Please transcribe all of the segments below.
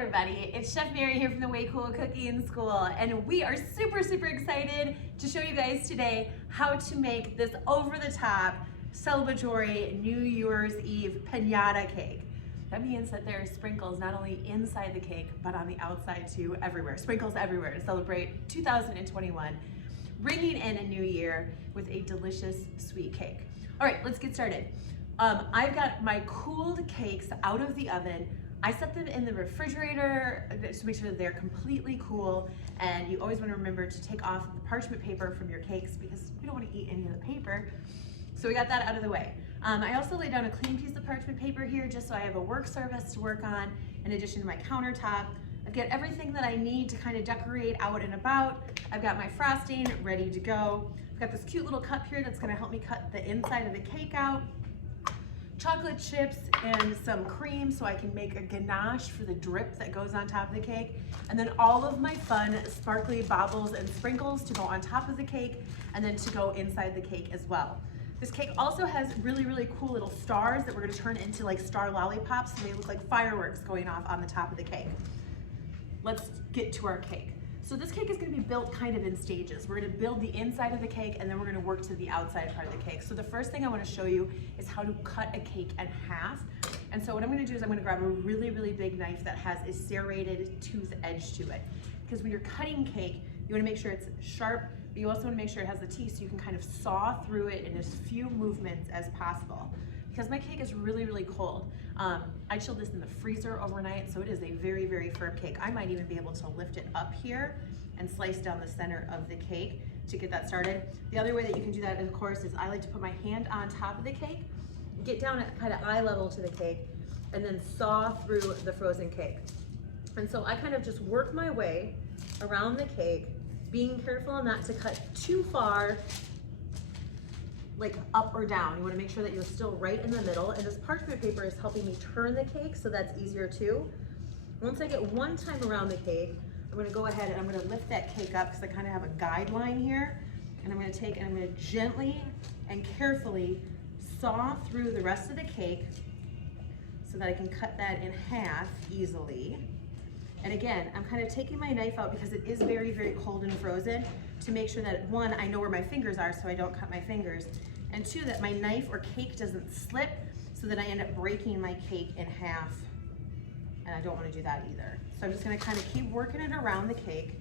everybody, it's Chef Mary here from the Way Cool Cooking School, and we are super excited to show you guys today how to make this over-the-top celebratory New Year's Eve piñata cake. That means that there are sprinkles not only inside the cake, but on the outside too, everywhere. Sprinkles everywhere to celebrate 2021, bringing in a new year with a delicious sweet cake. All right, let's get started. I've got my cooled cakes out of the oven. I set them in the refrigerator to make sure that they're completely cool, and you always want to remember to take off the parchment paper from your cakes because we don't want to eat any of the paper. So we got that out of the way. I also laid down a clean piece of parchment paper here just so I have a work surface to work on in addition to my countertop. I've got everything that I need to kind of decorate out and about. I've got my frosting ready to go. I've got this cute little cup here that's going to help me cut the inside of the cake out. Chocolate chips and some cream so I can make a ganache for the drip that goes on top of the cake. And then all of my fun sparkly baubles and sprinkles to go on top of the cake and then to go inside the cake as well. This cake also has really cool little stars that we're going to turn into like star lollipops, so they look like fireworks going off on the top of the cake. Let's get to our cake. So this cake is going to be built kind of in stages. We're going to build the inside of the cake and then we're going to work to the outside part of the cake. So the first thing I want to show you is how to cut a cake in half. And so what I'm going to do is I'm going to grab a really big knife that has a serrated tooth edge to it. Because when you're cutting cake, you want to make sure it's sharp, but you also want to make sure it has the teeth so you can kind of saw through it in as few movements as possible. Because my cake is really cold. I chilled this in the freezer overnight, so it is a very firm cake. I might even be able to lift it up here and slice down the center of the cake to get that started. The other way that you can do that, of course, is I like to put my hand on top of the cake, get down at kind of eye level to the cake, and then saw through the frozen cake. And so I kind of just work my way around the cake, being careful not to cut too far like up or down. You want to make sure that you're still right in the middle, and this parchment paper is helping me turn the cake, so that's easier too. Once I get one time around the cake, I'm going to go ahead and I'm going to lift that cake up because I kind of have a guideline here, and I'm going to take and I'm going to gently and carefully saw through the rest of the cake so that I can cut that in half easily. And again, I'm kind of taking my knife out because it is very cold and frozen to make sure that, one, I know where my fingers are so I don't cut my fingers, and two, that my knife or cake doesn't slip so that I end up breaking my cake in half, and I don't want to do that either. So I'm just going to kind of keep working it around the cake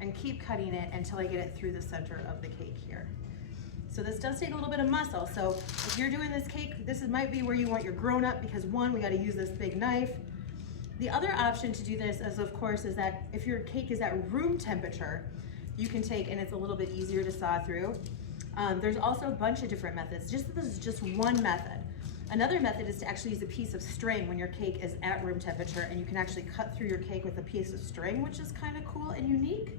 and keep cutting it until I get it through the center of the cake here. So this does take a little bit of muscle, so if you're doing this cake, this might be where you want your grown-up because, one, we got to use this big knife. The other option to do this is, of course, is that if your cake is at room temperature, you can take, and it's a little bit easier to saw through. There's also a bunch of different methods. This is just one method. Another method is to actually use a piece of string when your cake is at room temperature, and you can actually cut through your cake with a piece of string, which is kind of cool and unique.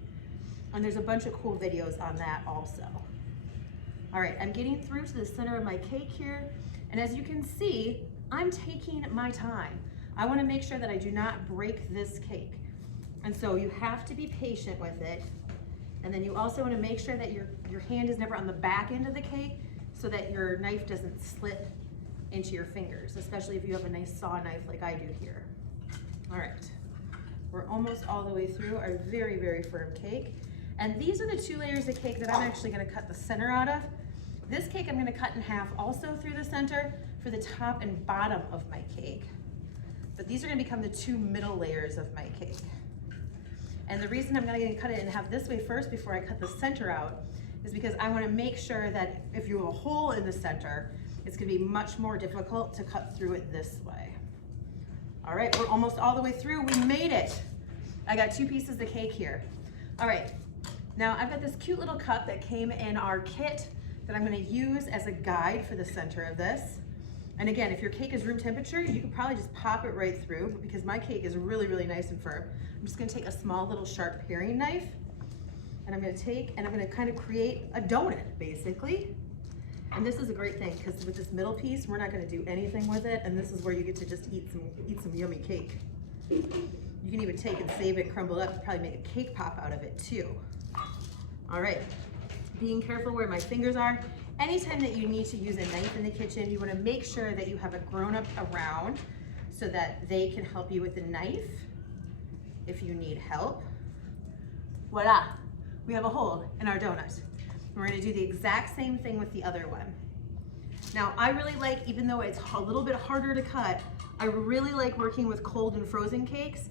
And there's a bunch of cool videos on that also. All right, I'm getting through to the center of my cake here, and as you can see, I'm taking my time. I want to make sure that I do not break this cake. And so you have to be patient with it. And then you also want to make sure that your hand is never on the back end of the cake so that your knife doesn't slip into your fingers, especially if you have a nice saw knife like I do here. All right, we're almost all the way through our very firm cake. And these are the two layers of cake that I'm actually going to cut the center out of. This cake I'm going to cut in half also through the center for the top and bottom of my cake. But these are going to become the two middle layers of my cake. And the reason I'm going to cut it in half this way first before I cut the center out is because I want to make sure that if you have a hole in the center, it's going to be much more difficult to cut through it this way. All right, we're almost all the way through. We made it. I got two pieces of cake here. All right, now I've got this cute little cup that came in our kit that I'm going to use as a guide for the center of this. And again, if your cake is room temperature, you could probably just pop it right through, but because my cake is really nice and firm, I'm just gonna take a small little sharp paring knife, and I'm gonna kind of create a donut, basically. And this is a great thing, because with this middle piece, we're not gonna do anything with it, and this is where you get to just eat some yummy cake. You can even take and save it, crumble it up, and probably make a cake pop out of it too. All right, being careful where my fingers are. Anytime that you need to use a knife in the kitchen, you want to make sure that you have a grown-up around so that they can help you with the knife. if you need help. Voila, we have a hole in our donut. We're gonna do the exact same thing with the other one. Now, I really like, even though it's a little bit harder to cut, I really like working with cold and frozen cakes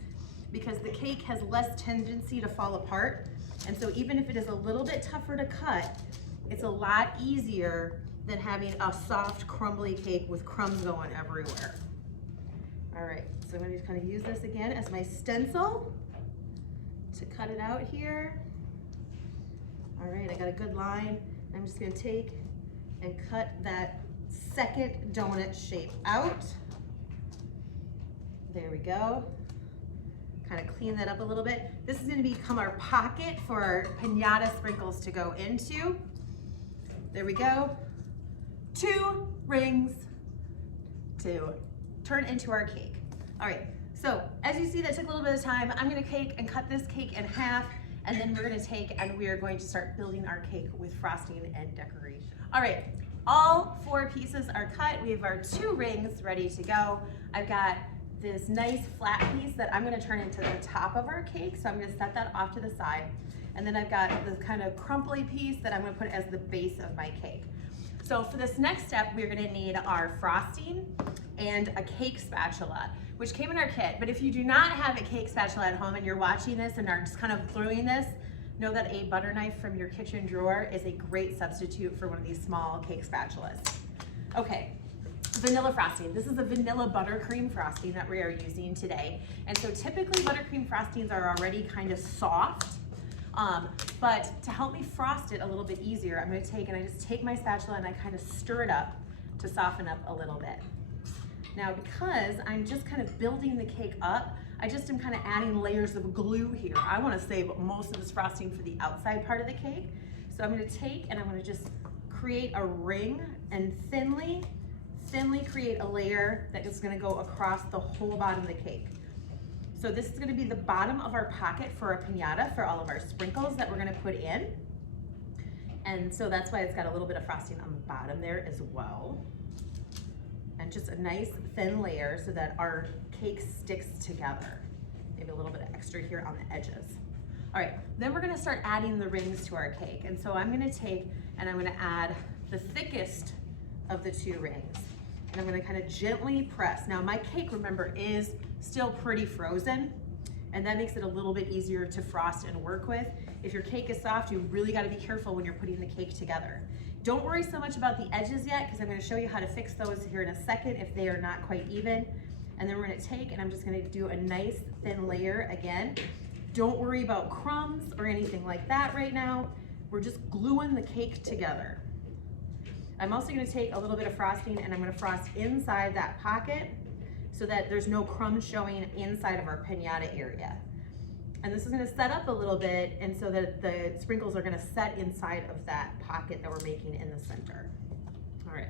because the cake has less tendency to fall apart. And so even if it is a little bit tougher to cut, it's a lot easier than having a soft, crumbly cake with crumbs going everywhere. All right, so I'm gonna just kind of use this again as my stencil to cut it out here. All right, I got a good line. I'm just gonna take and cut that second donut shape out. There we go. Kind of clean that up a little bit. This is gonna become our pocket for our piñata sprinkles to go into. There we go. 2 rings to turn into our cake. All right, so as you see, that took a little bit of time. I'm gonna take and cut this cake in half, and then we're gonna take and we are going to start building our cake with frosting and decoration. All right, all 4 pieces are cut. We have our 2 rings ready to go. I've got this nice flat piece that I'm gonna turn into the top of our cake, so I'm gonna set that off to the side. And then I've got this kind of crumply piece that I'm gonna put as the base of my cake. So for this next step, we're gonna need our frosting and a cake spatula, which came in our kit. But if you do not have a cake spatula at home and you're watching this and are just kind of throwing this, know that a butter knife from your kitchen drawer is a great substitute for one of these small cake spatulas. Okay, vanilla frosting. This is a vanilla buttercream frosting that we are using today. And so typically buttercream frostings are already kind of soft, but to help me frost it a little bit easier, I'm gonna take my spatula and I kind of stir it up to soften up a little bit. Now, because I'm just kind of building the cake up, I just am kind of adding layers of glue here. I want to save most of this frosting for the outside part of the cake. So I'm going to take and I'm going to just create a ring and thinly create a layer that is going to go across the whole bottom of the cake. So this is going to be the bottom of our pocket for a piñata for all of our sprinkles that we're going to put in. And so that's why it's got a little bit of frosting on the bottom there as well. And just a nice thin layer so that our cake sticks together. Maybe a little bit of extra here on the edges. All right, then we're gonna start adding the rings to our cake. And so I'm gonna take and I'm gonna add the thickest of the 2 rings. And I'm gonna kind of gently press. Now my cake, remember, is still pretty frozen, and that makes it a little bit easier to frost and work with. If your cake is soft, you really gotta be careful when you're putting the cake together. Don't worry so much about the edges yet, because I'm gonna show you how to fix those here in a second if they are not quite even. And then we're gonna take and I'm just gonna do a nice thin layer again. Don't worry about crumbs or anything like that right now. We're just gluing the cake together. I'm also gonna take a little bit of frosting and I'm gonna frost inside that pocket so that there's no crumbs showing inside of our piñata area. And this is gonna set up a little bit, and so that the sprinkles are gonna set inside of that pocket that we're making in the center. All right,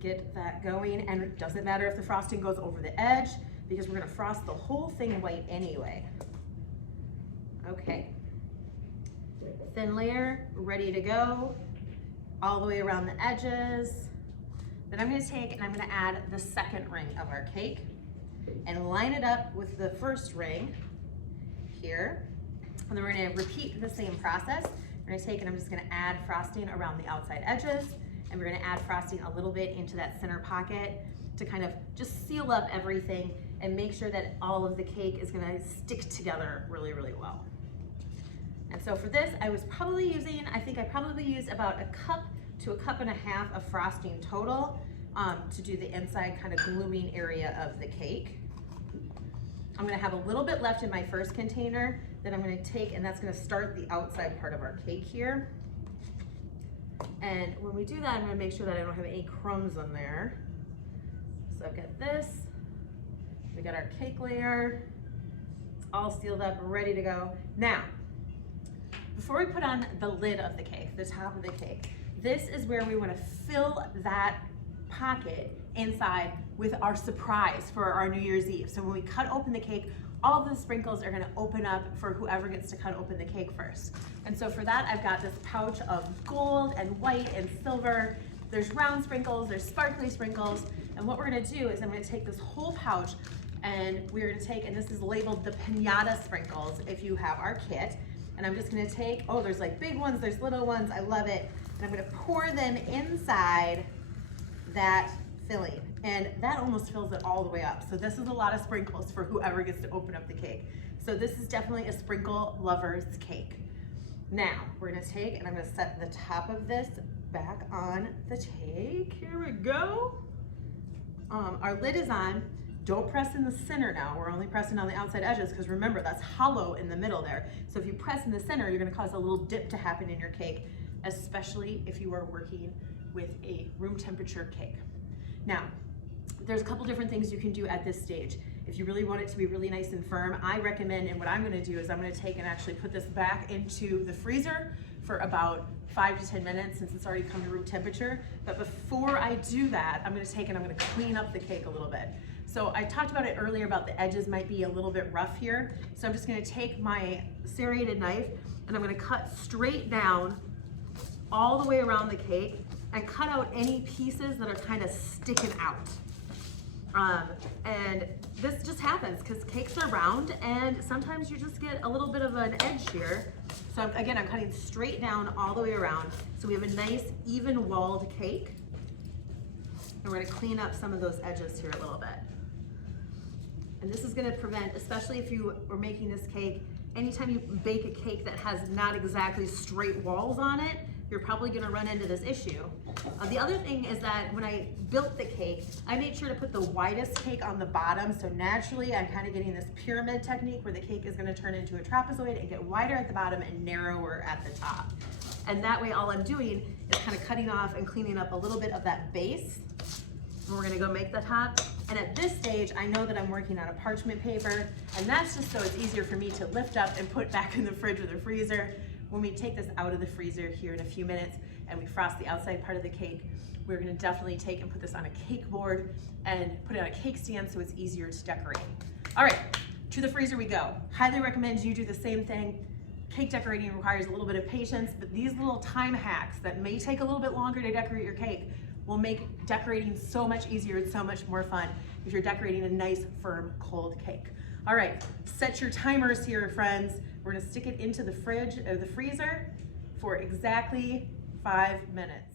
get that going, and it doesn't matter if the frosting goes over the edge because we're gonna frost the whole thing white anyway. Okay, thin layer, ready to go, all the way around the edges. Then I'm gonna take and I'm gonna add the second ring of our cake and line it up with the first ring here. And then we're gonna repeat the same process. We're gonna take and I'm just gonna add frosting around the outside edges, and we're gonna add frosting a little bit into that center pocket to kind of just seal up everything and make sure that all of the cake is gonna stick together really, really well. And so for this, I think I probably used about 1 cup to 1.5 cups of frosting total to do the inside kind of gluing area of the cake. I'm gonna have a little bit left in my first container that I'm gonna take, and that's gonna start the outside part of our cake here. And when we do that, I'm gonna make sure that I don't have any crumbs on there. So I've got this, we got our cake layer, it's all sealed up, ready to go. Now, before we put on the lid of the cake, the top of the cake, this is where we wanna fill that pocket inside with our surprise for our New Year's Eve. So when we cut open the cake, all of the sprinkles are gonna open up for whoever gets to cut open the cake first. And so for that, I've got this pouch of gold and white and silver. There's round sprinkles, there's sparkly sprinkles. And what we're gonna do is I'm gonna take this whole pouch, And we're gonna take, and this is labeled the piñata sprinkles if you have our kit. And I'm just gonna take, oh, there's like big ones, there's little ones, I love it. And I'm gonna pour them inside that filling. And that almost fills it all the way up. So this is a lot of sprinkles for whoever gets to open up the cake. So this is definitely a sprinkle lover's cake. Now, we're gonna take, and I'm gonna set the top of this back on the cake. Here we go. Our lid is on. Don't press in the center now. We're only pressing on the outside edges because remember, that's hollow in the middle there. So if you press in the center, you're gonna cause a little dip to happen in your cake, especially if you are working with a room temperature cake. Now, there's a couple different things you can do at this stage. If you really want it to be really nice and firm, I recommend, and what I'm gonna do is I'm gonna take and actually put this back into the freezer for about 5 to 10 minutes since it's already come to room temperature. But before I do that, I'm gonna take and I'm gonna clean up the cake a little bit. So I talked about it earlier about the edges might be a little bit rough here. So I'm just gonna take my serrated knife and I'm gonna cut straight down all the way around the cake and cut out any pieces that are kind of sticking out. And this just happens because cakes are round and sometimes you just get a little bit of an edge here. So again, I'm cutting straight down all the way around. So we have a nice even walled cake. And we're gonna clean up some of those edges here a little bit. And this is gonna prevent, especially if you are making this cake, anytime you bake a cake that has not exactly straight walls on it, you're probably gonna run into this issue. The other thing is that when I built the cake, I made sure to put the widest cake on the bottom, so naturally I'm kind of getting this pyramid technique where the cake is gonna turn into a trapezoid and get wider at the bottom and narrower at the top. And that way all I'm doing is kind of cutting off and cleaning up a little bit of that base. And we're gonna go make the top. And at this stage, I know that I'm working on a parchment paper, and that's just so it's easier for me to lift up and put back in the fridge or the freezer. When we take this out of the freezer here in a few minutes and we frost the outside part of the cake, we're gonna definitely take and put this on a cake board and put it on a cake stand so it's easier to decorate. All right, to the freezer we go. Highly recommend you do the same thing. Cake decorating requires a little bit of patience, but these little time hacks that may take a little bit longer to decorate your cake will make decorating so much easier and so much more fun if you're decorating a nice, firm, cold cake. All right, set your timers here, friends. We're gonna stick it into the fridge or the freezer for exactly 5 minutes.